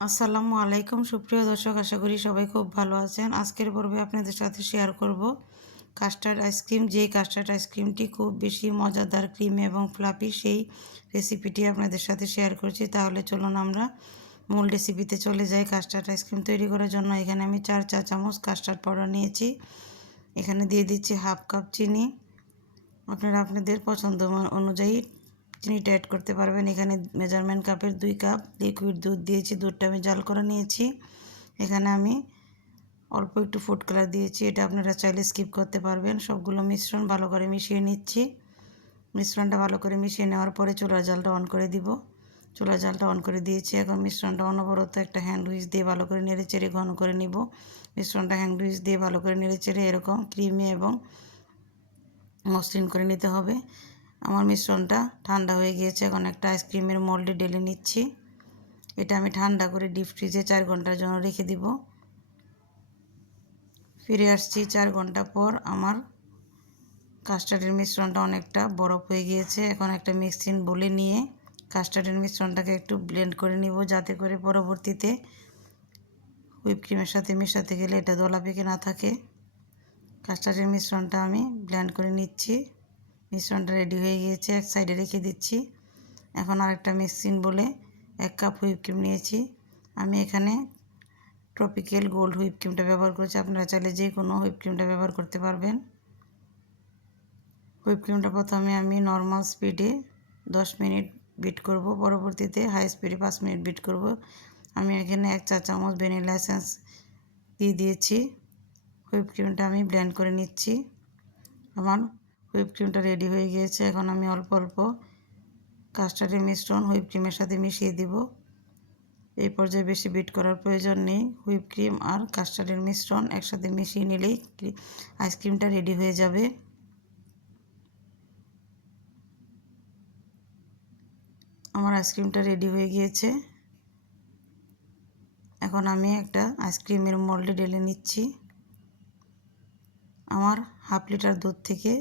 আসসালামু আলাইকুম সুপ্রিয় দর্শক, আশা করি সবাই খুব ভালো আছেন। আজকের পর্বে আপনাদের সাথে শেয়ার করব কাস্টার্ড আইসক্রিম। যে কাস্টার্ড আইসক্রিমটি খুব বেশি মজাদার, ক্রিমি এবং ফ্লাফি, সেই রেসিপিটি আপনাদের সাথে শেয়ার করছি। তাহলে চলুন আমরা মূল রেসিপিতে চলে যাই। কাস্টার্ড আইসক্রিম তৈরি করার জন্য এখানে আমি 4 চা চামচ কাস্টার্ড পাউডার নিয়েছি। এখানে দিয়ে দিচ্ছি হাফ কাপ চিনি। আপনারা আপনাদের পছন্দ অনুযায়ী চিনিটা অ্যাড করতে পারবেন। এখানে মেজারমেন্ট কাপের 2 কাপ লিকুইড দুধ দিয়েছি। দুধটা আমি জাল করে নিয়েছি। এখানে আমি অল্প একটু ফুড কালার দিয়েছি, এটা আপনারা চাইলে স্কিপ করতে পারবেন। সবগুলো মিশ্রণ ভালো করে মিশিয়ে নিচ্ছি। মিশ্রণটা ভালো করে মিশিয়ে নেওয়ার পরে চুলার জালটা অন করে দিব। চুলার জালটা অন করে দিয়েছি। এখন মিশ্রণটা অনবরত একটা হ্যান্ড উইচ দিয়ে ভালো করে নেড়ে চেড়ে ঘন করে নিব। মিশ্রণটা হ্যান্ড উইচ দিয়ে ভালো করে নেড়ে চেড়ে এরকম ক্রিমি এবং মসৃণ করে নিতে হবে। আমার মিশ্রণটা ঠান্ডা হয়ে গিয়েছে। এখন একটা আইসক্রিমের মোল্ডে ঢেলে নিচ্ছি। এটা আমি ঠান্ডা করে ডিপ ফ্রিজে 4 ঘন্টার জন্য রেখে দিব। ফিরে আসছি 4 ঘন্টা পর। আমার কাস্টার্ডের মিশ্রণটা অনেকটা বরফ হয়ে গিয়েছে। এখন একটা মিক্সিং বলে নিয়ে কাস্টার্ডের মিশ্রণটাকে একটু ব্লেন্ড করে নিব, যাতে করে পরবর্তীতে হুইপ ক্রিমের সাথে মেশাতে গেলে এটা দলা পেকে না থাকে। কাস্টার্ডের মিশ্রণটা আমি ব্লেন্ড করে নিচ্ছি। মিশ্রণটা রেডি হয়ে গিয়েছে, এক সাইডে রেখে দিচ্ছি। এখন আরেকটা মিক্সিং বলে 1 কাপ হুইপ ক্রিম নিয়েছি। আমি এখানে ট্রপিক্যাল গোল্ড হুইপ ক্রিমটা ব্যবহার করেছি। আপনারা চাইলে যে কোনো হুইপ ক্রিমটা ব্যবহার করতে পারবেন। হুইপ ক্রিমটা প্রথমে আমি নর্মাল স্পিডে 10 মিনিট বিট করব, পরবর্তীতে হাই স্পিডে 5 মিনিট বিট করব। আমি এখানে 1 চা চামচ ভ্যানিলা এসেন্স দিয়ে দিয়েছি। হুইপ ক্রিমটা আমি ব্লেন্ড করে নিচ্ছি। আমার হুইপ ক্রিমটা রেডি হয়ে গিয়েছে। এখন আমি অল্প অল্প কাস্টার্ডের মিশ্রণ হুইপ ক্রিমের সাথে মিশিয়ে দিব। এই পর্যায়ে বেশি বিট করার প্রয়োজন নেই। হুইপ ক্রিম আর কাস্টার্ডের মিশ্রণ একসাথে মিশিয়ে নিলেই আইসক্রিমটা রেডি হয়ে যাবে। আমার আইসক্রিমটা রেডি হয়ে গিয়েছে। এখন আমি একটা আইসক্রিমের মোল্ডে ঢেলে নিচ্ছি। আমার হাফ লিটার দুধ থেকে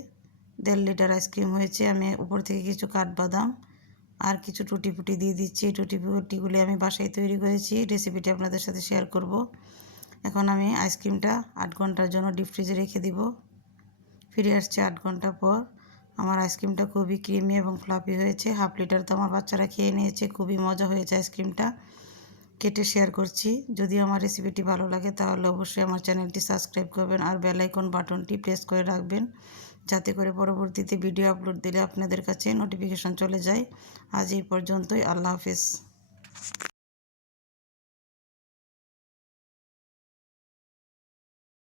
1.5 লিটার আইসক্রিম হয়েছে। আমি উপর থেকে কিছু কাঠবাদাম আর কিছু টুটি ফুটি দিয়ে দিচ্ছি। এই টুটি ফুটিগুলি আমি বাসায় তৈরি করেছি, রেসিপিটি আপনাদের সাথে শেয়ার করব। এখন আমি আইসক্রিমটা 8 ঘন্টার জন্য ডিপ ফ্রিজে রেখে দিব। ফিরে আসছে 8 ঘন্টা পর। আমার আইসক্রিমটা খুবই ক্রিমি এবং ফ্লাফি হয়েছে। হাফ লিটার তো আমার বাচ্চারা খেয়ে নিয়েছে। খুবই মজা হয়েছে আইসক্রিমটা। কেটে শেয়ার করছি। যদি আমার রেসিপিটি ভালো লাগে তাহলে অবশ্যই আমার চ্যানেলটি সাবস্ক্রাইব করবেন আর বেল আইকন বাটনটি প্রেস করে রাখবেন, যাতে করে পরবর্তীতে ভিডিও আপলোড দিলে আপনাদের কাছে নোটিফিকেশন চলে যায়। আজ এই পর্যন্তই। আল্লাহ হাফেজ।